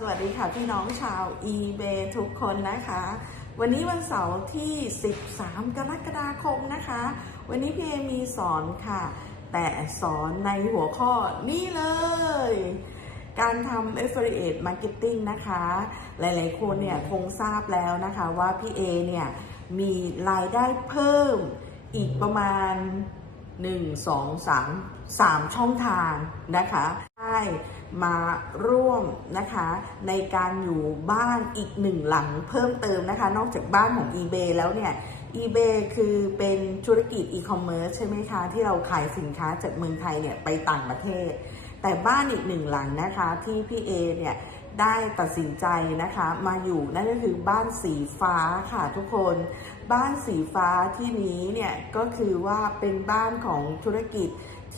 สวัสดีค่ะพี่น้องชาว eBay ทุกคนนะคะ วันนี้วันเสาร์ที่ 13 กรกฎาคมนะคะ วันนี้พี่เอมีสอนค่ะ แต่สอนในหัวข้อนี่เลย การทำ affiliate marketing นะคะ หลายๆคนเนี่ยคงทราบแล้วนะคะว่าพี่เอเนี่ยมีรายได้เพิ่มอีกประมาณ 1 2 3 3 ช่องทางนะคะได้มาร่วมนะคะในการอยู่บ้านอีกหนึ่งหลังเพิ่มเติมนะคะ นอกจากบ้านของ eBay แล้วเนี่ย eBay คือเป็นธุรกิจ e-commerce ใช่ไหมคะ ที่เราขายสินค้าจากเมืองไทยเนี่ยไปต่างประเทศ แต่บ้านอีกหนึ่งหลังนะคะที่พี่เอเนี่ยได้ตัดสินใจนะคะมาอยู่นั่นก็คือบ้านสีฟ้าค่ะทุกคน บ้านสีฟ้าที่นี้เนี่ยก็คือว่าเป็นบ้านของธุรกิจ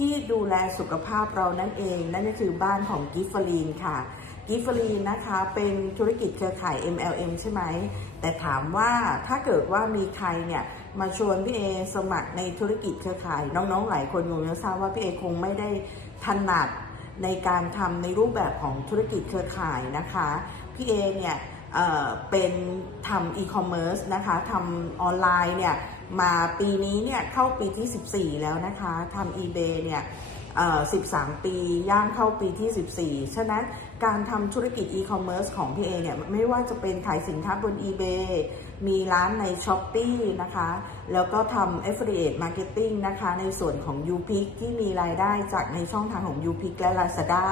ที่ดูแลสุขภาพเรานั่นเอง นั่นก็คือบ้านของกิฟฟลีนค่ะกิฟฟลีนนะคะเป็นธุรกิจเครือข่าย MLM ใช่ไหม แต่ถามว่าถ้าเกิดว่ามีใครเนี่ยมาชวนพี่เอสมัครในธุรกิจเครือข่าย น้องๆ หลายคนคงจะทราบว่าพี่เอคงไม่ได้ถนัดในการทำในรูปแบบของธุรกิจเครือข่ายนะคะพี่เอเนี่ยเเป็นทำอีคอมเมิร์ซนะคะทำออนไลน์เนี่ย มาปีนี้เนี่ยเข้าปีที่ 14 แล้วนะคะทำ eBay เนี่ย13 ปีย่างเข้าปีที่ 14 ฉะนั้นการทำธุรกิจอีคอมเมิร์ซของพี่เอเนี่ยไม่ว่าจะเป็นขายสินค้าบน eBay มีร้านใน s h อ p e e นะคะ แล้วก็ทำ affiliate marketing นะคะ ในส่วนของ u p i c ที่มีรายได้จากในช่องทางของ u p i c และ Lazada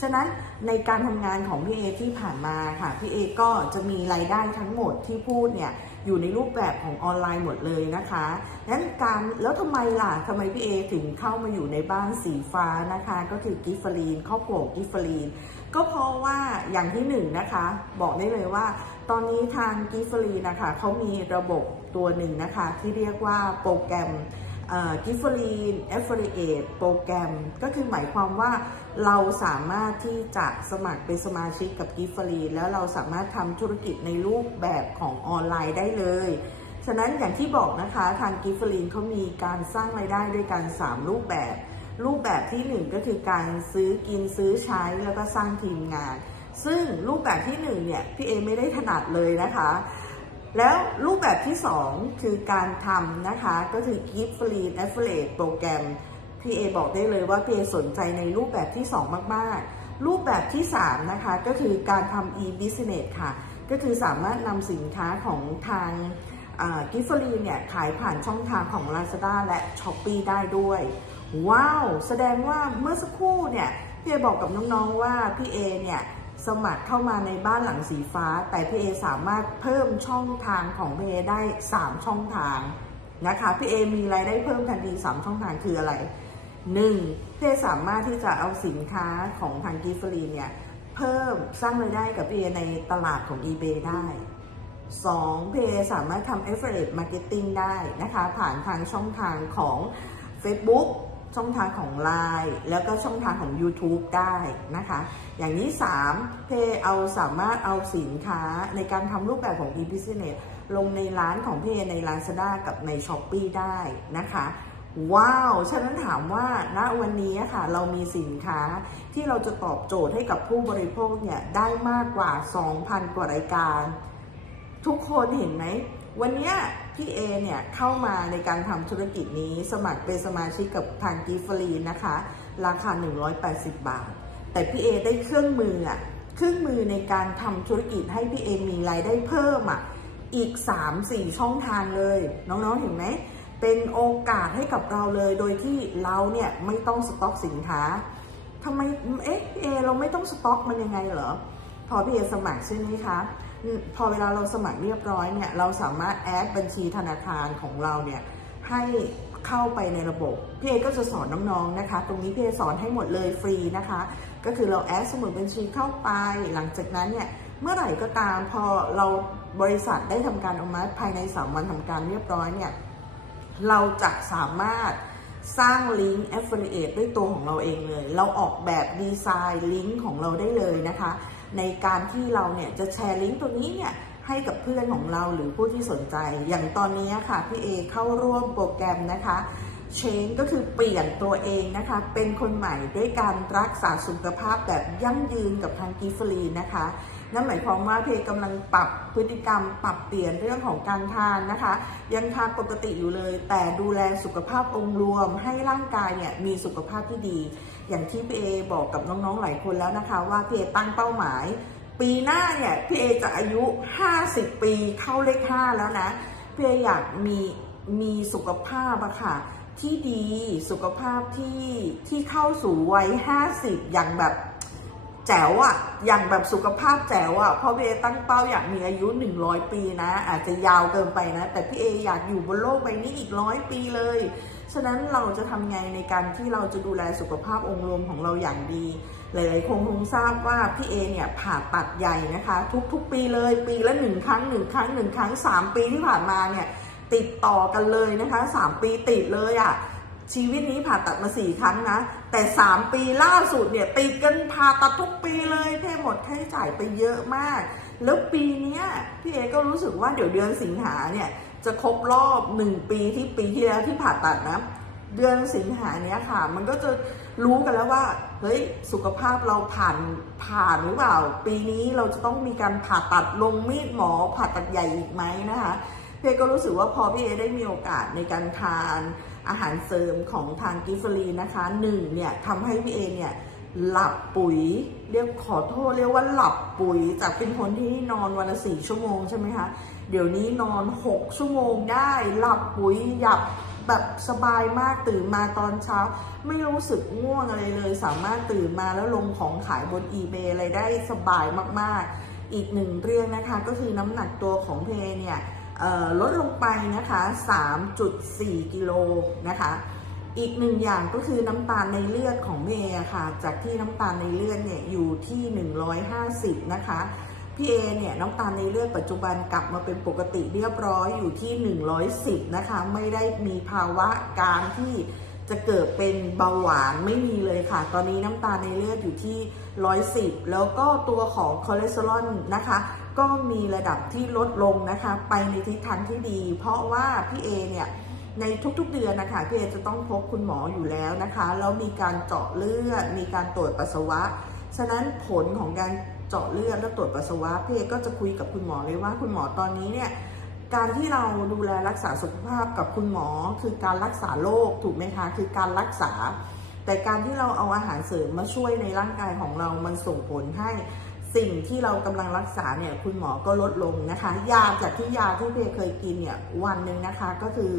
ฉะนั้นในการทำงานของพี่เอที่ผ่านมาค่ะ พี่เอก็จะมีรายได้ทั้งหมดที่พูดเนี่ย อยู่ในรูปแบบของออนไลน์หมดเลยนะคะนั้นการแล้วทำไมล่ะทำไมพี่เอถึงเข้ามาอยู่ในบ้านสีฟ้านะคะ ก็คือกิฟฟลีนครอบครัวกิฟฟลีน ก็เพราะว่าอย่างที่หนึ่งนะคะ บอกได้เลยว่า ตอนนี้ทางกิฟฟลีนะคะเขามีระบบตัวหนึ่งนะคะที่เรียกว่าโปรแกรม กิฟฟลีน Affiliate โปรแกรม ก็คือหมายความว่าเราสามารถที่จะสมัครเป็นสมาชิกกับกิฟฟลีนแล้วเราสามารถทำธุรกิจในรูปแบบของออนไลน์ได้เลย ฉะนั้นอย่างที่บอกนะคะทางกิฟฟลีนเขามีการสร้างรายได้ด้วยกัน3รูปแบบ รูปแบบที่ 1 ก็คือการซื้อกินซื้อใช้แล้วก็สร้างทีมงาน ซึ่งรูปแบบที่1เนี่ยพี่เอไม่ได้ถนัดเลยนะคะ แล้วรูปแบบที่ 2 คือการทำนะคะ ก็คือ Gift Free Affiliate โปรแกรมพี่เอบอกได้เลยว่าพี่เอสนใจในรูปแบบที่ 2 มากๆ รูปแบบที่ 3 นะคะ ก็คือการทำ e-business ค่ะ ก็คือสามารถนำสินค้าของทางกิฟฟรีเนี่ย ขายผ่านช่องทางของ Lazada และ s h อ p e e ได้ด้วย ว้าว แสดงว่าเมื่อสักครู่เนี่ย พี่เอบอกกับน้องๆว่าพี่เอเนี่ย สมัครเข้ามาในบ้านหลังสีฟ้า แต่พี่เอสามารถเพิ่มช่องทางของพี่เอได้ 3 ช่องทางนะคะพี่เอมีรายได้เพิ่มทันที 3 ช่องทางคืออะไร 1. พี่เอสามารถที่จะเอาสินค้าของทางกิฟฟรีเนี่ยเพิ่มสร้างรายได้กับพี่เอในตลาดของ eBay ได้ 2. พี่เอสามารถทำ affiliate marketing ได้นะคะผ่านทางช่องทางของ Facebook ช่องทางของ Line แล้วก็ช่องทางของ YouTube ได้นะคะ อย่างนี้ 3 เพเอาสามารถเอาสินค้าในการทำรูปแบบของ e-business ลงในร้านของเพใน Lazada กับใน s h อ p e e ได้นะคะว้าว ฉะนั้นถามว่าณวันนี้ค่ะ เรามีสินค้าที่เราจะตอบโจทย์ให้กับผู้บริโภคเนี่ย ได้มากกว่า 2,000 กว่ารายการ ทุกคนเห็นไหม วันนี้ พี่เอเนี่ยเข้ามาในการทำธุรกิจนี้สมัครเป็นสมาชิกกับทางกิฟรีนะคะ ราคา 180 บาท แต่พี่เอได้เครื่องมืออะเครื่องมือในการทำธุรกิจให้พี่เอมีรายได้เพิ่มอะอีก 3-4 ช่องทางเลย น้องๆเห็นไหมเป็นโอกาสให้กับเราเลยโดยที่เราเนี่ยไม่ต้องสต็อกสินค้าทำไมเอ๊ะเอเราไม่ต้องสต็อกมันยังไงเหรอพอพี่เอสมัครใช่ไหมคะ พอเวลาเราสมัครเรียบร้อยเนี่ยเราสามารถแอดบัญชีธนาคารของเราเนี่ยให้เข้าไปในระบบพี่เอก็จะสอนน้องๆนะคะ ตรงนี้พี่เอสอนให้หมดเลยฟรีนะคะ ก็คือเราแอดสมุดบัญชีเข้าไป หลังจากนั้นเนี่ยเมื่อไหร่ก็ตามพอเราบริษัทได้ทำการอนุมัติภายใน 3 วันทำการเรียบร้อยเนี่ยเราจะสามารถสร้างลิงก์ Affiliate ด้วยตัวของเราเองเลย เราออกแบบดีไซน์ลิงก์ของเราได้เลยนะคะ ในการที่เราเนี่ยจะแชร์ลิงก์ตัวนี้เนี่ยให้กับเพื่อนของเราหรือผู้ที่สนใจ อย่างตอนนี้ค่ะพี่เอเข้าร่วมโปรแกรมนะคะ change ก็คือเปลี่ยนตัวเองนะคะ เป็นคนใหม่ด้วยการรักษาสุขภาพแบบยั่งยืนกับทางกิฟฟรีนนะคะ นั่นหมายความว่าเพกำลังปรับพฤติกรรม ปรับเปลี่ยนเรื่องของการทานนะคะ ยังทานปกติอยู่เลย แต่ดูแลสุขภาพองค์รวมให้ร่างกายเนี่ยมีสุขภาพที่ดี อย่างที่พี่เอบอกกับน้องๆหลายคนแล้วนะคะว่าพี่เอตั้งเป้าหมาย ปีหน้าเนี่ยพี่เอจะอายุ 50 ปีเข้าเลข5แล้วนะพี่เออยากมีมีสุขภาพอะค่ะที่ดีสุขภาพที่ที่เข้าสู่วัย 50 อย่างแบบแจ๋วอะอย่างแบบสุขภาพแจ๋วอะเพราะพี่เอตั้งเป้าอยากมีอายุ 100 ปีนะ อาจจะยาวเกินไปนะ แต่พี่เออยากอยู่บนโลกใบนี้อีกร้อยปีเลย ฉะนั้นเราจะทำไงในการที่เราจะดูแลสุขภาพองค์รวมของเราอย่างดี หลายๆคงคงทราบว่าพี่เอเนี่ยผ่าตัดใหญ่นะคะ ทุกๆ ปีเลยปีละหนึ่งครั้งหนึ่งครั้งหนึ่งครั้งสามปีที่ผ่านมาเนี่ยติดต่อกันเลยนะคะสามปีติดเลยอะ่ะชีวิตนี้ผ่าตัดมาสี่ครั้งนะ แต่สามปีล่าสุดเนี่ยติดกันผ่าตัดทุกปีเลยเพ่หมดค่าใช้จ่ายไปเยอะมาก แล้วปีเนี้ยพี่เอก็รู้สึกว่าเดี๋ยวเดือนสิงหาเนี่ย จะครบรอบหนึ่งปีที่ปีที่แล้วที่ผ่าตัดนะ เดือนสิงหาเนี้ยค่ะ มันก็จะรู้กันแล้วว่าเฮ้ยสุขภาพเราผ่านผ่านหรือเปล่า ปีนี้เราจะต้องมีการผ่าตัดลงมีดหมอผ่าตัดใหญ่อีกไหมนะคะเพก็รู้สึกว่าพอพี่เอได้มีโอกาสในการทานอาหารเสริมของทางกิฟฟรีนะคะหนึ่งเนี่ยทำให้พี่เอเนี่ยหลับปุ๋ย เรียกขอโทษเรียกว่าหลับปุ๋ยจากเป็นคนที่นอนวันละสี่ชั่วโมงใช่ไหมคะ เดี๋ยวนี้นอน6ชั่วโมงได้ หลับปุ๋ยหยับแบบสบายมากตื่นมาตอนเช้า ไม่รู้สึกง่วงอะไรเลย สามารถตื่นมาแล้วลงของขายบน eBay อะไรได้สบายมากๆ อีกหนึ่งเรื่องนะคะก็คือน้ำหนักตัวของเพเนี่ยลดลงไปนะคะ 3.4 กิโลนะคะ อีกหนึ่งอย่างก็คือน้ำตาลในเลือดของเมย์ค่ะ จากที่น้ำตาลในเลือดเนี่ยอยู่ที่ 150 นะคะพี่เอเนี่ยน้ำตาลในเลือดปัจจุบันกลับมาเป็นปกติเรียบร้อยอยู่ที่ 110 นะคะ ไม่ได้มีภาวะการที่จะเกิดเป็นเบาหวานไม่มีเลยค่ะ ตอนนี้น้ำตาลในเลือดอยู่ที่ 110 แล้วก็ตัวของคอเลสเตอรอลนะคะ ก็มีระดับที่ลดลงนะคะ ไปในทิศทางที่ดี เพราะว่าพี่เอเนี่ย ในทุกๆเดือนนะคะพี่เอจะต้องพบคุณหมออยู่แล้วนะคะแล้วมีการเจาะเลือด มีการตรวจปัสสาวะ ฉะนั้นผลของการเจาะเลือดและตรวจปัสสาวะพี่เอก็จะคุยกับคุณหมอเลยว่าคุณหมอตอนนี้เนี่ยการที่เราดูแลรักษาสุขภาพกับคุณหมอคือการรักษาโรคถูกไหมคะคือการรักษา แต่การที่เราเอาอาหารเสริมมาช่วยในร่างกายของเรามันส่งผลให้สิ่งที่เรากำลังรักษาเนี่ยคุณหมอก็ลดลงนะคะ ยาจากที่ยาที่เพเคยกินเนี่ยวันหนึ่งนะคะก็คือ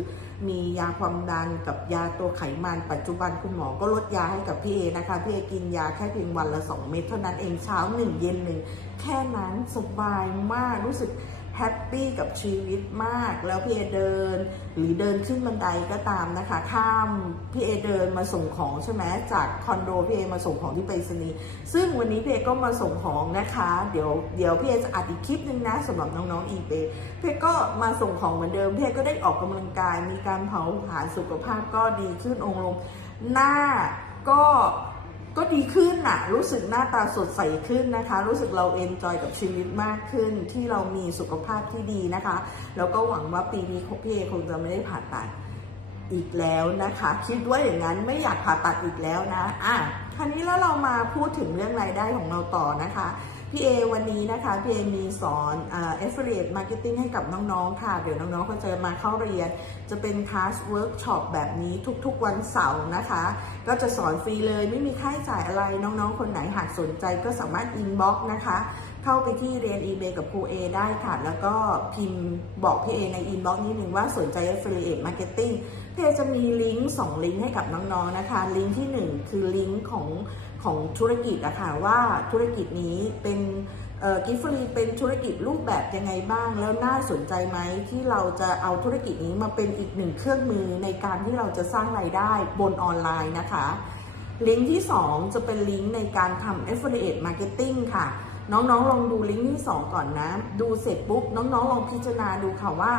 มียาความดันกับยาตัวไขมันปัจจุบันคุณหมอก็ลดยาให้กับพี่เอนะคะพี่เอกินยาแค่เพียงวันละ 2 เม็ดเท่านั้นเองเช้าหนึ่งเย็นหนึ่งแค่นั้นสบายมากรู้สึก แฮปปี้กับชีวิตมาก แล้วพี่เอเดิน หรือเดินขึ้นบันไดก็ตามนะคะ ข้ามพี่เอเดินมาส่งของใช่ไหมจากคอนโดพี่เอมาส่งของที่ไปรษณีย์ซึ่งวันนี้พี่เอก็มาส่งของนะคะ เดี๋ยวเดี๋ยวพี่เอจะอัดอีกคลิปนึงนะสำหรับน้องๆอีเปพี่เอก็มาส่งของเหมือนเดิมพี่เอก็ได้ออกกำลังกาย มีการเผาผลาญสุขภาพก็ดีขึ้นองค์ลงหน้าก็ ก็ดีขึ้นน่ะรู้สึกหน้าตาสดใสขึ้นนะคะ รู้สึกเราเอนจอยกับชีวิตมากขึ้น ที่เรามีสุขภาพที่ดีนะคะ แล้วก็หวังว่าปีนี้พี่เอคงจะไม่ได้ผ่าตัดอีกแล้วนะคะ คิดว่าอย่างนั้นไม่อยากผ่าตัดอีกแล้วนะอะคราวนี้แล้วเรามาพูดถึงเรื่องรายได้ของเราต่อนะคะ พี่เอวันนี้นะคะพี่เอมีสอนเอ่อ affiliate marketing ให้กับน้องๆ ค่ะ เดี๋ยวน้องๆก็จะมาเข้าเรียน จะเป็นคลาสเวิร์กช็อปแบบนี้ทุกๆวันเสาร์นะคะ ก็จะสอนฟรีเลยไม่มีค่าใช้จ่ายอะไรน้องๆ คนไหนหากสนใจก็สามารถ inbox นะคะ เข้าไปที่เรียน eBay กับครูเอได้ค่ะ แล้วก็พิมพ์บอกพี่เอใน inbox นิดนึงว่าสนใจ affiliate marketing พี่เอจะมีลิงก์2ลิงก์ให้กับน้องๆนะคะ ลิงก์ที่ 1 คือลิงก์ของ ของธุรกิจอะค่ะว่าธุรกิจนี้เป็นกิฟฟรีเป็นธุรกิจรูปแบบยังไงบ้าง แล้วน่าสนใจไหมที่เราจะเอาธุรกิจนี้มาเป็นอีกหนึ่งเครื่องมือในการที่เราจะสร้างไรายได้บนออนไลน์นะคะลิงก์ที่ 2 จะเป็นลิงก์ในการทำ affiliate marketing ค่ะ น้องๆ ลองดูลิงก์ที่ 2 ก่อนนะ ดูเสร็จปุ๊บ น้องๆ ลองพิจารณาดูค่ะว่า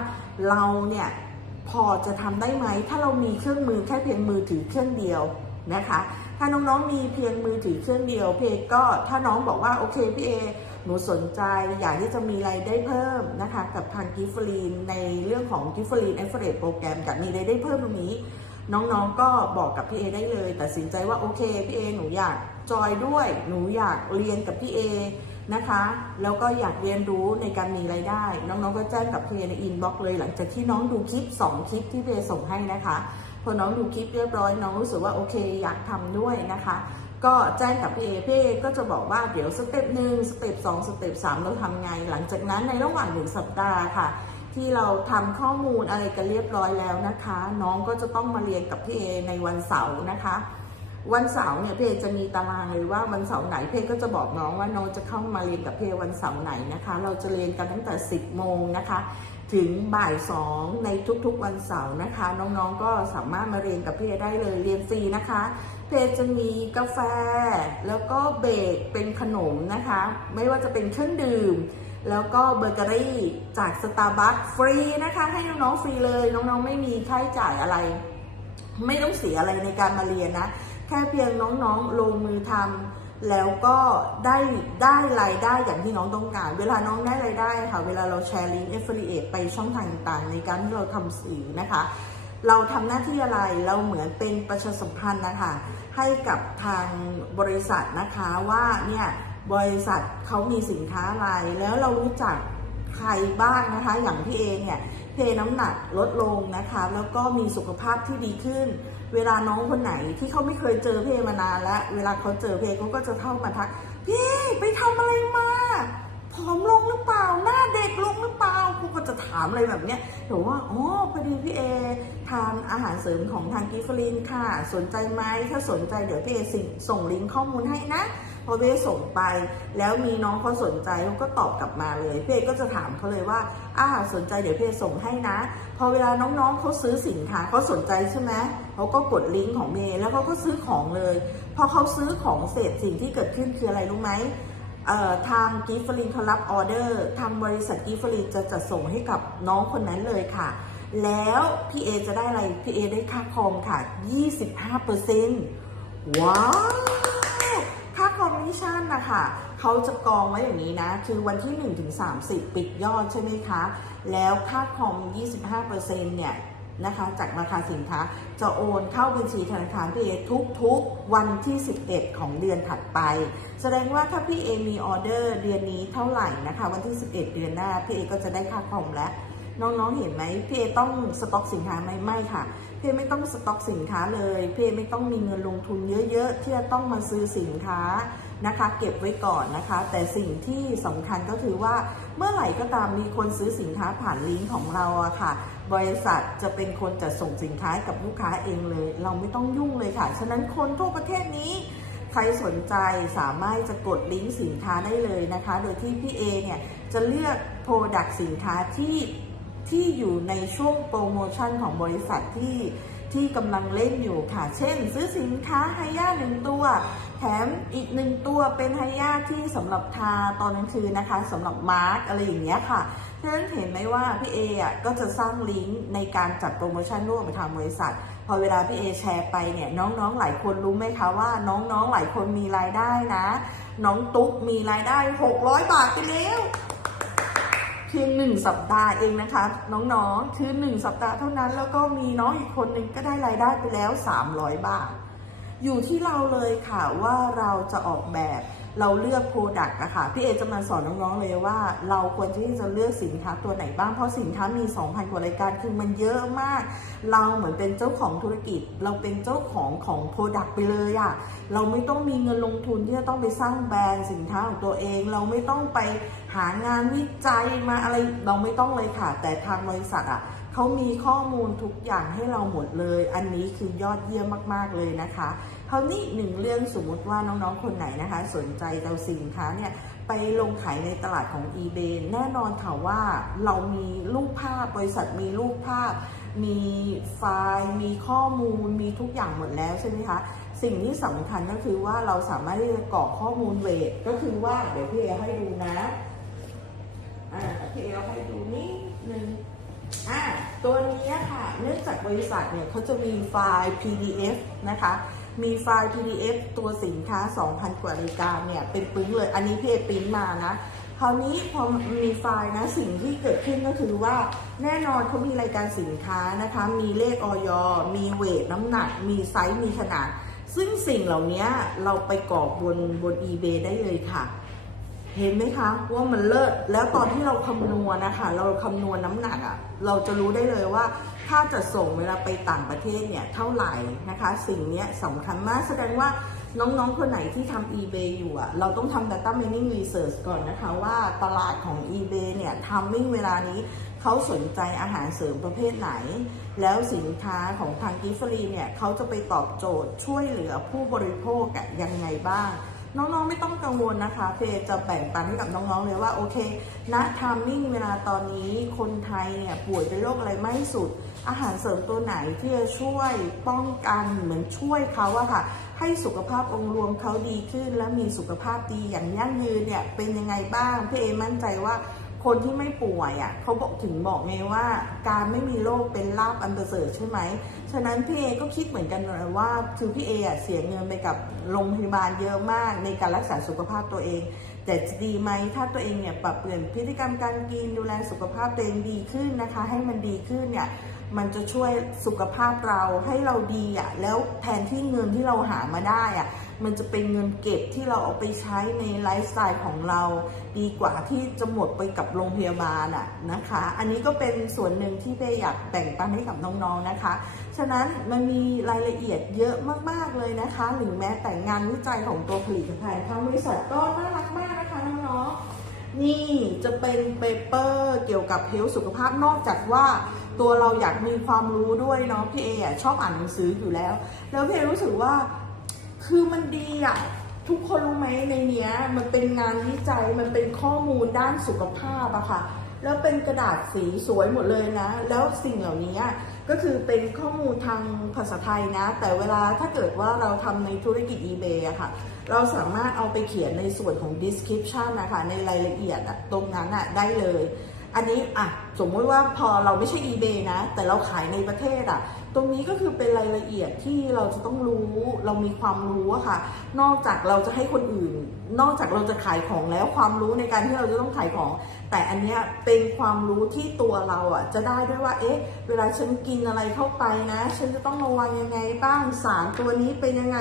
เราเนี่ยพอจะทำได้ไหม ถ้าเรามีเครื่องมือแค่เพียงมือถือเครื่องเดียวนะคะ ถ้าน้องๆมีเพียงมือถือเครื่องเดียว เพก็ถ้าน้องบอกว่าโอเคพี่เอหนูสนใจอยากที่จะมีรายได้เพิ่มนะคะกับทางกิฟฟรีนในเรื่องของกิฟฟรีนเอฟเฟรตโปรแกรมกับมีรายได้เพิ่มตรงนี้ น้องๆก็บอกกับพี่เอได้เลยตัดสินใจว่าโอเคพี่เอหนูอยากจอยด้วย หนูอยากเรียนกับพี่เอนะคะแล้วก็อยากเรียนรู้ในการมีรายได้ น้องๆก็แจ้งกับพี่เอในอินบ็อกซ์เลย หลังจากที่น้องดูคลิป 2 คลิปที่เอส่งให้นะคะ อน้องดูคลิปเรียบร้อยน้องรู้สึกว่าโอเคอยากทำด้วยนะคะ ก็แจ้งกับพี่เอพี่เอก็จะบอกว่าเดี๋ยวสเต็ปหนึ่งสเต็ปสองสเต็ปสามเราทำไง หลังจากนั้นในระหว่างหนึ่งสัปดาห์ค่ะ ที่เราทำข้อมูลอะไรกันเรียบร้อยแล้วนะคะ น้องก็จะต้องมาเรียนกับพี่เอในวันเสาร์นะคะวันเสาร์เนี่ยพี่เอจะมีตารางเลยว่าวันเสาร์ไหนพี่เอก็จะบอกน้องว่าน้องจะเข้ามาเรียนกับพี่เอวันเสาร์ไหนนะคะ เราจะเรียนกันตั้งแต่ 10 โมงนะคะ ถึงบ่ายสองในทุกๆวันเสาร์นะคะ น้องๆก็สามารถมาเรียนกับพี่เอได้เลยเรียนฟรีนะคะ เพจจะมีกาแฟ แล้วก็เบรกเป็นขนมนะคะ ไม่ว่าจะเป็นเครื่องดื่ม แล้วก็เบเกอรี่จากสตาร์บัคฟรีนะคะ ให้น้องๆฟรีเลย น้องๆไม่มีค่าใช้จ่ายอะไร ไม่ต้องเสียอะไรในการมาเรียนนะ แค่เพียงน้องๆลงมือทำ แล้วก็ได้ได้รายได้อย่างที่น้องต้องการ เวลาน้องได้รายได้ค่ะ เวลาเราแชร์ลิงก์ affiliate ไปช่องทางต่างๆ ในการที่เราทำสื่อนะคะ เราทำหน้าที่อะไรเราเหมือนเป็นประชาสัมพันธ์นะคะให้กับทางบริษัทนะคะว่าเนี่ยบริษัทเขามีสินค้าอะไร แล้วเรารู้จักใครบ้างนะคะ อย่างพี่เองเนี่ย เพน้ำหนักลดลงนะคะ แล้วก็มีสุขภาพที่ดีขึ้น เวลาน้องคนไหนที่เขาไม่เคยเจอเพมานานแล้วเวลาเขาเจอเพเขาก็จะเข้ามาทักพี่ไปทำอะไรมาผอมลงหรือเปล่าหน้าเด็กลงหรือเปล่าพวกก็จะถามอะไรแบบเนี้ยหนูว่าอ๋อพอดีพี่เอทานอาหารเสริมของทางกิฟลินค่ะ สนใจไหมถ้าสนใจเดี๋ยวพี่เอส่งส่งลิงก์ข้อมูลให้นะ พอพี่เอส่งไป แล้วมีน้องเขาสนใจเขาก็ตอบกลับมาเลยพี่เอก็จะถามเขาเลยว่าอ่าสนใจเดี๋ยวพี่เอส่งให้นะ พอเวลาน้องๆเขาซื้อสินค้าเขาสนใจใช่ไหมเขาก็กดลิงก์ของเมย์แล้วเขาก็ซื้อของเลย พอเขาซื้อของเสร็จสิ่งที่เกิดขึ้นคืออะไรรู้ไหมทางกิฟฟลินเขารับออเดอร์ทางบริษัทกิฟฟลินจะจัดส่งให้กับน้องคนนั้นเลยค่ะ แล้วพี่เอจะได้อะไร พี่เอได้ค่าคอมค่ะ 25%ว้าว คะเขาจะกองไว้อย่างนี้นะ คือวันที่ 1 ถึง 30 ปิดยอดใช่ไหมคะ แล้วค่าคอม 25%เนี่ยนะคะ จากราคาสินค้าจะโอนเข้าบัญชีธนาคารพี่เอทุกๆ วันที่ 11 ของเดือนถัดไป แสดงว่าถ้าพี่เอมีออเดอร์เดือนนี้เท่าไหร่นะคะ วันที่ 11 เดือนหน้าพี่เอก็จะได้ค่าคอมแล้วน้องๆ เห็นไหมพี่เอต้องสต็อกสินค้าไหมไม่ค่ะพี่ไม่ต้องสต็อกสินค้าเลยพี่ไม่ต้องมีเงินลงทุนเยอะๆที่จะต้องมาซื้อสินค้า นะคะ เก็บไว้ก่อนนะคะ แต่สิ่งที่สำคัญก็คือว่าเมื่อไหร่ก็ตามมีคนซื้อสินค้าผ่านลิงก์ของเราอะค่ะ บริษัทจะเป็นคนจัดส่งสินค้ากับลูกค้าเองเลย เราไม่ต้องยุ่งเลยค่ะ ฉะนั้นคนทั่วประเทศนี้ใครสนใจสามารถจะกดลิงก์สินค้าได้เลยนะคะ โดยที่พี่เอเนี่ยจะเลือกโปรดักต์สินค้าที่ที่อยู่ในช่วงโปรโมชั่นของบริษัทที่ที่กำลังเล่นอยู่ค่ะ เช่น ซื้อสินค้าไฮย่าหนึ่งตัว แถมอีกหนึ่งตัวเป็นไฮยาที่สำหรับทาตอนกลางคืนนะคะสำหรับมาร์กอะไรอย่างเงี้ยค่ะฉะนั้นเห็นไหมว่าพี่เออะก็จะสร้างลิงก์ในการจัดโปรโมชั่นร่วมกับทางบริษัท พอเวลาพี่เอแชร์ไปเนี่ยน้องๆหลายคนรู้ไหมคะว่าน้องๆหลายคนมีรายได้นะ น้องตุ๊กมีรายได้ 600 บาทไปแล้วเพียงหนึ่งสัปดาห์เองนะคะ น้องๆคือหนึ่งสัปดาห์เท่านั้นแล้วก็มีน้องอีกคนหนึ่งก็ได้รายได้ไปแล้ว 300 บาท อยู่ที่เราเลยค่ะว่าเราจะออกแบบเราเลือกโปรดักต์อะค่ะพี่เอจะมาสอนน้องๆเลยว่า เราควรที่จะเลือกสินค้าตัวไหนบ้างเพราะสินค้ามี 2,000 กว่ารายการคือมันเยอะมาก เราเหมือนเป็นเจ้าของธุรกิจ เราเป็นเจ้าของของโปรดักต์ไปเลยอะเราไม่ต้องมีเงินลงทุนที่จะต้องไปสร้างแบรนด์สินค้าของตัวเอง เราไม่ต้องไปหางานวิจัยมาอะไรเราไม่ต้องเลยค่ะ แต่ทางบริษัทอะ เขามีข้อมูลทุกอย่างให้เราหมดเลย อันนี้คือยอดเยี่ยมมากๆเลยนะคะคราวนี้หนึ่งเรื่องสมมติว่าน้องๆคนไหนนะคะ สนใจเอาสินค้าเนี่ยไปลงขายในตลาดของ eBay แน่นอนค่ะว่าเรามีรูปภาพบริษัทมีรูปภาพ มีไฟล์ มีข้อมูล มีทุกอย่างหมดแล้วใช่ไหมคะสิ่งที่สำคัญก็คือว่าเราสามารถที่จะกรอกข้อมูลเวทก็คือว่าเดี๋ยวพี่เอให้ดูนะอ่าพี่เอให้ดูนิดนึง อ่าตัวนี้ค่ะ เนื่องจากบริษัทเนี่ยเขาจะมีไฟล์ PDF นะคะ มีไฟล์ PDF ตัวสินค้า 2,000 กว่ารายการเนี่ย เป็นปึ้งเลย อันนี้พี่เอปริ้นมานะคราวนี้พอมีไฟล์นะสิ่งที่เกิดขึ้นก็คือว่าแน่นอนเขามีรายการสินค้านะคะ มีเลขออยมีเวทน้ำหนัก มีไซส์มีขนาด ซึ่งสิ่งเหล่านี้เราไปกรอกบนบน eBay ได้เลยค่ะ เห็นไหมคะว่ามันเลิศแล้วตอนที่เราคำนวณนะคะ เราคำนวณน้ำหนักอะ่ะเราจะรู้ได้เลยว่าถ้าจะส่งเวลาไปต่างประเทศเนี่ยเท่าไหร่นะคะ สิ่งนี้สำคัญมากแสดงว่าน้องๆ คนไหนที่ทำ eBay อยู่อะ่ะเราต้องทำ data mining research ก่อนนะคะ ว่าตลาดของ eBay เนี่ยทำมิ่งเวลานี้เขาสนใจอาหารเสริมประเภทไหน แล้วสินค้าของทางกิฟฟรีเนี่ยเขาจะไปตอบโจทย์ช่วยเหลือผู้บริโภคอะยังไงบ้าง น้องๆไม่ต้องกังวลนะคะ เพจะแบ่งปันให้กับน้องๆเลยว่าโอเคณทามมิ่งเวลาตอนนี้คนไทยเนี่ยป่วยเป็นโรคอะไรไม่สุด อาหารเสริมตัวไหนที่จะช่วยป้องกันเหมือนช่วยเขาอะค่ะ ให้สุขภาพองค์รวมเขาดีขึ้น และมีสุขภาพดีอย่างยั่งยืนเนี่ยเป็นยังไงบ้างพี่เอมั่นใจว่า คนที่ไม่ป่วยอะเขาบอกถึงบอกไงว่า การไม่มีโรคเป็นลาบอันประเสริฐใช่ไหม ฉะนั้นพี่เอก็คิดเหมือนกันเลยว่าคือพี่เออะเสียเงินไปกับโรงพยาบาลเยอะมากในการรักษาสุขภาพตัวเอง แต่จะดีไหมถ้าตัวเองเนี่ยปรับเปลี่ยนพฤติกรรมการกินดูแลสุขภาพตัวเองดีขึ้นนะคะ ให้มันดีขึ้นเนี่ยมันจะช่วยสุขภาพเราให้เราดีอะแล้วแทนที่เงินที่เราหามาได้อะ มันจะเป็นเงินเก็บที่เราเอาไปใช้ในไลฟ์สไตล์ของเรา ดีกว่าที่จะหมดไปกับโรงพยาบาลอะนะคะ อันนี้ก็เป็นส่วนหนึ่งที่เบอยากแบ่งปันให้กับน้องๆนะคะ ฉะนั้นมันมีรายละเอียดเยอะมากๆเลยนะคะหรือแม้แต่งานวิจัยของตัวผลิตภัณฑ์ทางบริษัทก็น่ารักมากนะคะน้องๆนี่จะเป็นเปเปอร์เกี่ยวกับเฮลสุขภาพนอกจากว่าตัวเราอยากมีความรู้ด้วยเนาะพี่เออชอบอ่านหนังสืออยู่แล้ว แล้วพี่เอรู้สึกว่า คือมันดีอะ ทุกคนรู้ไหมในเนี้ย มันเป็นงานวิจัย มันเป็นข้อมูลด้านสุขภาพอะค่ะ แล้วเป็นกระดาษสีสวยหมดเลยนะ แล้วสิ่งเหล่านี้ก็คือเป็นข้อมูลทางภาษาไทยนะ แต่เวลาถ้าเกิดว่าเราทำในธุรกิจ eBay อะค่ะ เราสามารถเอาไปเขียนในส่วนของ description นะคะ ในรายละเอียดตรงนั้นอะได้เลย อันนี้อะสมมติว่าพอเราไม่ใช่ eBay นะ แต่เราขายในประเทศอะ ตรงนี้ก็คือเป็นรายละเอียดที่เราจะต้องรู้ เรามีความรู้อะค่ะ นอกจากเราจะให้คนอื่น นอกจากเราจะขายของแล้วความรู้ในการที่เราจะต้องขายของ แต่อันเนี้ยเป็นความรู้ที่ตัวเราอะจะได้ด้วยว่า เอ๊ะ เวลาฉันกินอะไรเข้าไปนะ ฉันจะต้องระวังยังไงบ้างสารตัวนี้เป็นยังไง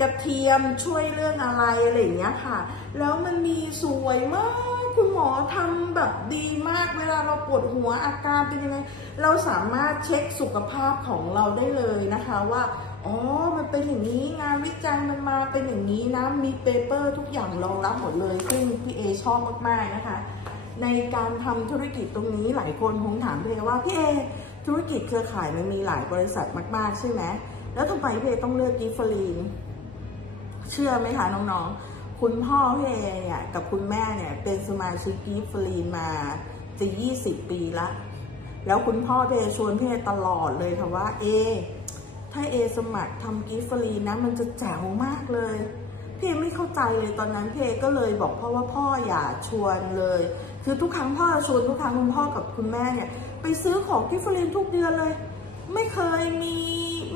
กระเทียมช่วยเรื่องอะไรอะไรอย่างเงี้ยค่ะ แล้วมันมีสวยมาก คุณหมอทำแบบดีมากเวลาเราปวดหัวอาการเป็นยังไง เราสามารถเช็คสุขภาพของเราได้เลยนะคะว่าอ๋อ มันเป็นอย่างนี้งานวิจัยมันมาเป็นอย่างนี้นะ มีเปเปอร์ทุกอย่างรองรับหมดเลย ซึ่งพี่เอชอบมากๆนะคะ ในการทำธุรกิจตรงนี้หลายคนคงถามพี่เอว่าพี่เอธุรกิจเครือข่ายมันมีหลายบริษัทมากๆใช่ไหมแล้วทำไมพี่เอต้องเลือกกิฟฟลีนเชื่อไหมคะน้องๆ คุณพ่อพี่เอเนี่ยกับคุณแม่เนี่ยเป็นสมาชิกกิฟฟลีนมาจะ20ปีละแล้วคุณพ่อพี่เอชวนพี่เอตลอดเลยค่ะว่าเอถ้าเอสมัครทำกิฟฟรีนะมันจะแจ๋วมากเลยพี่เอไม่เข้าใจเลยตอนนั้นพี่เอก็เลยบอกพ่อว่าพ่ออย่าชวนเลย คือทุกครั้งพ่อชวนทุกครั้งคุณพ่อกับคุณแม่เนี่ย ไปซื้อของกิฟฟรีทุกเดือนเลย ไม่เคยมี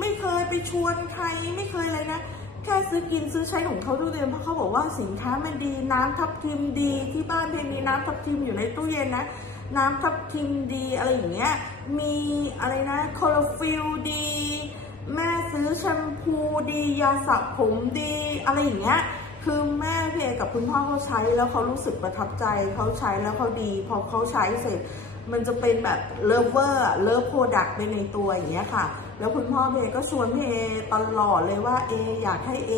ไม่เคยไปชวนใครไม่เคยเลยนะ แค่ซื้อกินซื้อใช้ของเขาทุกเดือนเพราะเขาบอกว่าสินค้ามันดีน้ำทับทิมดีที่บ้านเพมีน้ำทับทิมอยู่ในตู้เย็นนะ น้ำทับทิมดีอะไรอย่างเงี้ยมีอะไรนะคลอโรฟิลดี แม่ซื้อแชมพูดี ยาสระผมดีอะไรอย่างเงี้ยคือแม่พี่เอกับคุณพ่อเขาใช้แล้วเขารู้สึกประทับใจเขาใช้แล้วเขาดี พอเขาใช้เสร็จ มันจะเป็นแบบเลิฟเวอร์เลิฟโปรดักต์ไปในตัวอย่างเงี้ยค่ะ แล้วคุณพ่อเอก็ชวนพี่เอตลอดเลยว่าเออยากให้เอ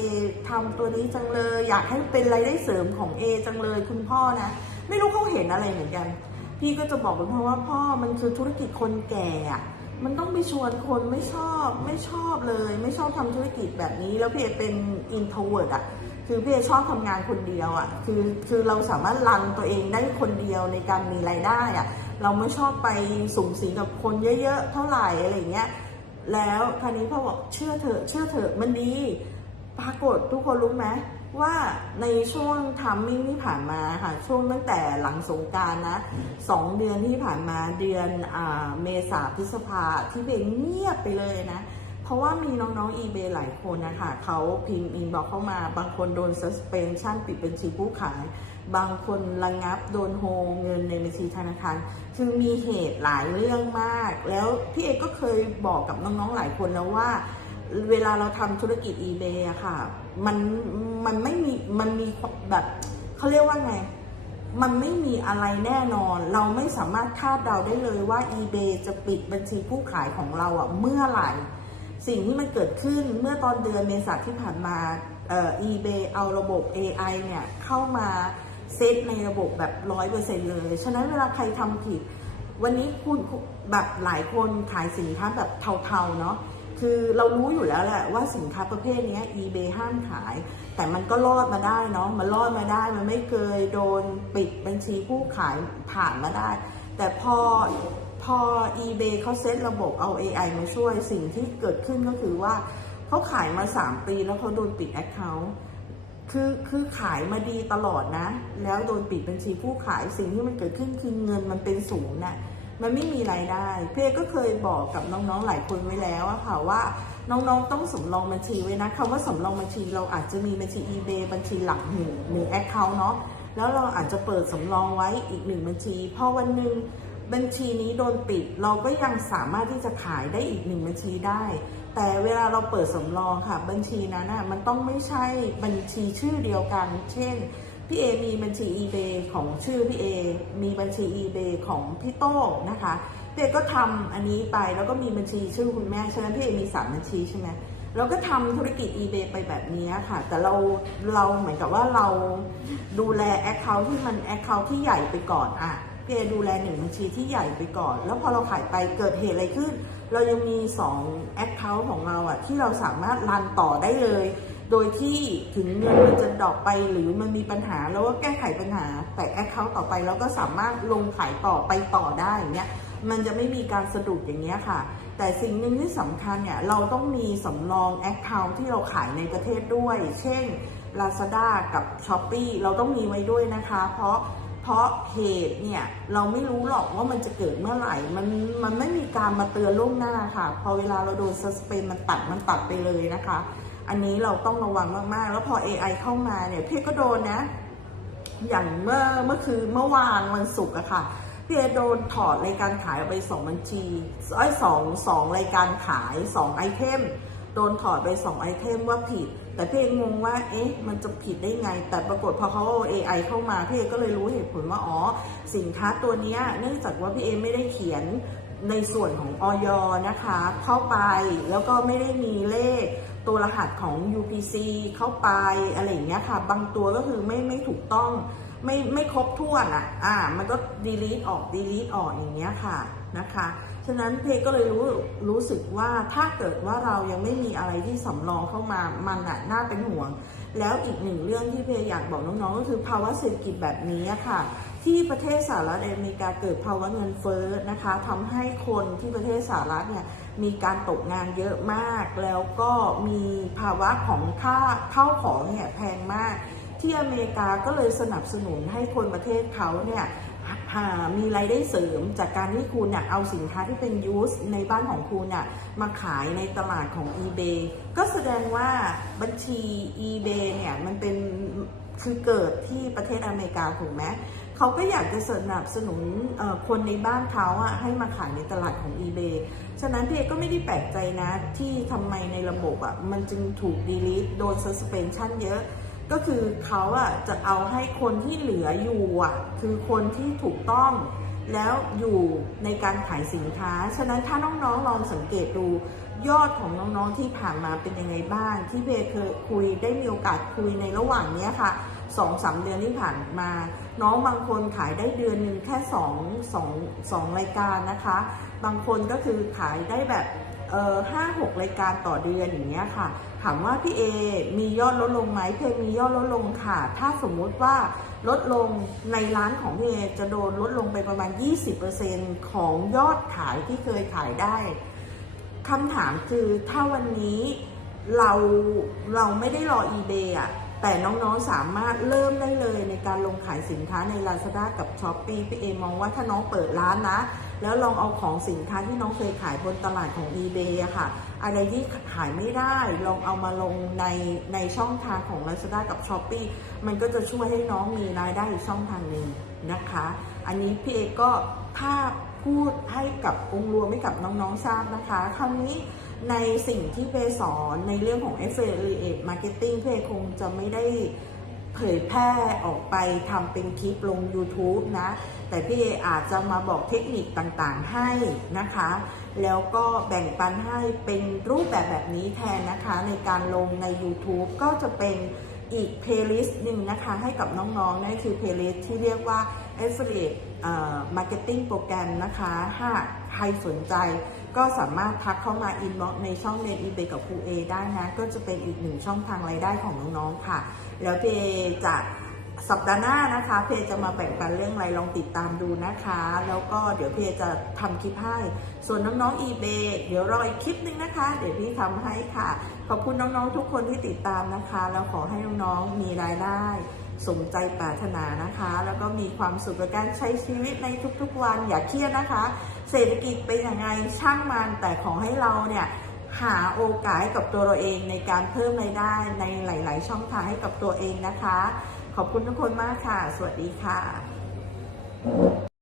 ทำตัวนี้จังเลย อยากให้เป็นรายได้เสริมของเอจังเลยคุณพ่อนะ ไม่รู้เขาเห็นอะไรเหมือนกัน พี่ก็จะบอกคุณพ่อว่าพ่อมันคือธุรกิจคนแก่อะมันต้องไปชวนคนไม่ชอบไม่ชอบเลย ไม่ชอบทำธุรกิจแบบนี้ แล้วพี่เอเป็น introvert อะคือพี่เอชอบทำงานคนเดียวอะคือคือเราสามารถรันตัวเองได้คนเดียวในการมีรายได้อะเราไม่ชอบไปสูงสิงกับคนเยอะ ๆ เท่าไหร่อะไรอย่างเงี้ย แล้วคราวนี้พ่อบอกเชื่อเถอะเชื่อเถอะมันดีปรากฏทุกคนรู้ไหมว่าในช่วงทัมมิ่งที่ผ่านมาค่ะช่วงตั้งแต่หลังสงการนะสองเดือนที่ผ่านมาเดือนอ่าเมษาพฤษภาที่เบงเงียบไปเลยนะ เพราะว่ามีน้องๆ eBay หลายคนนะคะเขาพิมพ์อินบอกเข้ามาบางคนโดน suspension ปิดบัญชีผู้ขาย บางคนระงงับโดนโฮเงินในบัญชีธนาคาร คือมีเหตุหลายเรื่องมาก แล้วพี่เอกก็เคยบอกกับน้องๆหลายคนแล้วว่า เวลาเราทำธุรกิจ eBay อะค่ะ มันมันไม่มีมันมีแบบเขาเรียกว่าไง มันไม่มีอะไรแน่นอน เราไม่สามารถคาดเดาได้เลยว่า eBay จะปิดบัญชีผู้ขายของเราอะเมื่อไหร่ สิ่งที่มันเกิดขึ้นเมื่อตอนเดือนเมษาที่ผ่านมาเอ่อ eBay เอาระบบ AI เนี่ยเข้ามา เซตในระบบแบบร้อยเปอร์เซ็นเลย ฉะนั้นเวลาใครทำผิด วันนี้คุณแบบหลายคนขายสินค้าแบบเทาๆเนาะคือเรารู้อยู่แล้วแหละว่าสินค้าประเภทนี้ eBay ห้ามขาย แต่มันก็รอดมาได้เนาะมันรอดมาได้มันไม่เคยโดนปิดบัญชีผู้ขายผ่านมาได้ แต่พอพอ eBay เขาเซตระบบเอา AI มาช่วยสิ่งที่เกิดขึ้นก็คือว่าเขาขายมา 3 ปีแล้วเขาโดนปิด Account คื คือคือขายมาดีตลอดนะ แล้วโดนปิดบัญชีผู้ขายสิ่งที่มันเกิดขึ้นคือเงินมันเป็นศูนย์น่ะมันไม่มีรายได้ เพ่ก็เคยบอกกับน้องๆหลายคนไว้แล้วอะค่ะว่าน้องๆ ต้องสำรองบัญชีไว้นะคำว่าสำรองบัญชีเราอาจจะมีบัญชี eBay บัญชีหลักหนึ่งหนึ่ง account เนาะแล้วเราอาจจะเปิดสำรองไว้อีกหนึ่งบัญชีพอวันหนึ่งบัญชีนี้โดนปิด เราก็ยังสามารถที่จะขายได้อีกหนึ่งบัญชีได้ แต่เวลาเราเปิดสำรองค่ะ บัญชีนั้นน่ะมันต้องไม่ใช่บัญชีชื่อเดียวกัน เช่นพี่เอมีบัญชี eBay ของชื่อพี่เอมีบัญชี eBay ของพี่โต้งนะคะพี่เอก็ทำอันนี้ไปแล้วก็มีบัญชีชื่อคุณแม่ฉะนั้นพี่เอมีสามบัญชีใช่ไหมเราก็ทำธุรกิจ eBay ไปแบบนี้ค่ะ แต่เราเราเหมือนกับว่าเราดูแล Account ที่มัน Account ที่ใหญ่ไปก่อนอะพี่เอดูแลหนึ่งบัญชีที่ใหญ่ไปก่อน แล้วพอเราขายไปเกิดเหตุอะไรขึ้น เรายังมี2 Account ของเราอะที่เราสามารถรันต่อได้เลย โดยที่ถึงเงินมันจะดอกไปหรือมันมีปัญหาแล้วก็แก้ไขปัญหา แต่แอคเคาท์ต่อไปเราก็สามารถลงขายต่อไปต่อได้อย่างเงี้ยมันจะไม่มีการสะดุดอย่างเงี้ยค่ะ แต่สิ่งหนึ่งที่สำคัญเนี่ยเราต้องมีสำรองแอคเคาท์ที่เราขายในประเทศด้วย เช่น Lazada กับ s h อ p e e เราต้องมีไว้ด้วยนะคะ เพราะ เพราะเหตุเนี่ยเราไม่รู้หรอกว่ามันจะเกิดเมื่อไหร่ มันมันไม่มีการมาเตือนล่วงหน้าค่ะ พอเวลาเราโดนสเปนมันตัดมันตัดไปเลยนะคะ อันนี้เราต้องระวังมากๆ แล้วพอ AI เข้ามาเนี่ยพี่ก็โดนนะ อย่างเมื่อเมื่อคือเมื่อวานวันศุกร์อะค่ะพี่โดนถอดรายการขายออกไปสองบัญชีไอ้สองสองรายการขายสองไอเทมโดนถอดไปสองไอเทมว่าผิด แต่พี่เองงว่า เอ๊ะ มันจะผิดได้ไง แต่ปรากฏพอเขาเอา AI เข้ามา พี่เอก็เลยรู้เหตุผลว่า อ๋อ สินค้าตัวนี้เนื่องจากว่าพี่เอไม่ได้เขียนในส่วนของออยนะคะ เข้าไปแล้วก็ไม่ได้มีเลขตัวรหัสของ UPC เข้าไปอะไรอย่างเงี้ยค่ะ บางตัวก็คือไม่ไม่ถูกต้อง ไม่ไม่ครบถ้วนอะ อ่า มันก็ delete ออก delete ออกอย่างเงี้ยค่ะนะคะ ฉะนั้นเพก็เลยรู้รู้สึกว่าถ้าเกิดว่าเรายังไม่มีอะไรที่สำรองเข้ามามันอะน่าเป็นห่วง แล้วอีกหนึ่งเรื่องที่เพอยากบอกน้องๆ ก็คือภาวะเศรษฐกิจแบบนี้ค่ะ ที่ประเทศสหรัฐอเมริกาเกิดภาวะเงินเฟ้อนะคะทำให้คนที่ประเทศสหรัฐเนี่ยมีการตกงานเยอะมาก แล้วก็มีภาวะของค่าเข้าของเนี่ยแพงมาก ที่อเมริกาก็เลยสนับสนุนให้คนประเทศเขาเนี่ย มีรายได้เสริมจากการที่คุณเนี่ยเอาสินค้าที่เป็นยูสในบ้านของคุณน่ะมาขายในตลาดของ eBay ก็แสดงว่าบัญชี eBay เนี่ยมันเป็นคือเกิดที่ประเทศอเมริกาถูกไหมเขาก็อยากจะสนับสนุนคนในบ้านเขาอะให้มาขายในตลาดของ eBay ฉะนั้นพี่เอกก็ไม่ได้แปลกใจนะที่ทำไมในระบบอะมันจึงถูก delete โดน suspension เยอะ ก็คือเขาอะจะเอาให้คนที่เหลืออยู่อะคือคนที่ถูกต้องแล้วอยู่ในการขายสินค้า ฉะนั้นถ้าน้องๆลองสังเกตดูยอดของน้องๆที่ผ่านมาเป็นยังไงบ้าง ที่เบเคยคุยได้มีโอกาสคุยในระหว่างนี้ค่ะสองสามเดือนที่ผ่านมา น้องบางคนขายได้เดือนหนึ่งแค่สองสองสองรายการนะคะ บางคนก็คือขายได้แบบ ห้าหกรายการต่อเดือนอย่างเงี้ยค่ะ ถามว่าพี่เอมียอดลดลงไหมเคยมียอดลดลงค่ะ ถ้าสมมุติว่าลดลงในร้านของพี่เอจะโดนลดลงไปประมาณ 20%ของยอดขายที่เคยขายได้คำถามคือถ้าวันนี้เราเราไม่ได้รอ eBay อะแต่น้องๆสามารถเริ่มได้เลยในการลงขายสินค้าใน Lazada กับ s h อ p e e พี่เอมองว่าถ้าน้องเปิดร้านนะ แล้วลองเอาของสินค้าที่น้องเคยขายบนตลาดของ eBay อะค่ะ อะไรที่ขายไม่ได้ลองเอามาลงในในช่องทางของ Lazada กับ s h อ p e e มันก็จะช่วยให้น้องมีรายได้อีกช่องทางหนึ่งนะคะ อันนี้พี่เอกก็ภาพูดให้กับองค์รวมให้กับน้องๆทราบนะคะคราวนี้ในสิ่งที่เพสอนในเรื่องของ affiliate marketing เพคงจะไม่ได้เผยแพร่ออกไปทำเป็นคลิปลง YouTube นะ แต่พี่เออาจจะมาบอกเทคนิคต่างๆให้นะคะ แล้วก็แบ่งปันให้เป็นรูปแบบแบบนี้แทนนะคะ ในการลงใน YouTube ก็จะเป็นอีกเพลย์ลิสต์หนึ่งนะคะ ให้กับน้องๆนั่นคือเพลย์ลิสต์ที่เรียกว่า Affiliate เอ่อ Marketing โปรแกรมนะคะถ้าใครสนใจก็สามารถทักเข้ามา inbox ในช่องเรียน eBay กับครูเอได้นะ ก็จะเป็นอีกหนึ่งช่องทางรายได้ของน้องๆค่ะ แล้วเพจะ สัปดาห์หน้านะคะ เพจะมาแบ่งปันเรื่องอะไรลองติดตามดูนะคะ แล้วก็เดี๋ยวเพจะทำคลิปให้ ส่วนน้องๆ eBay เดี๋ยวรออีกคลิปหนึ่งนะคะ เดี๋ยวพี่ทำให้ค่ะ ขอบคุณน้องๆทุกคนที่ติดตามนะคะ แล้วขอให้น้องๆมีรายได้ สมใจปรารถนานะคะ แล้วก็มีความสุขกับการใช้ชีวิตในทุกๆวันอย่าเครียดนะคะ เศรษฐกิจเป็นยังไงช่างมันแต่ขอให้เราเนี่ยหาโอกาสให้กับตัวเราเองในการเพิ่มรายได้ในหลาย ๆ ช่องทางให้กับตัวเองนะคะ ขอบคุณทุกคนมากค่ะ สวัสดีค่ะ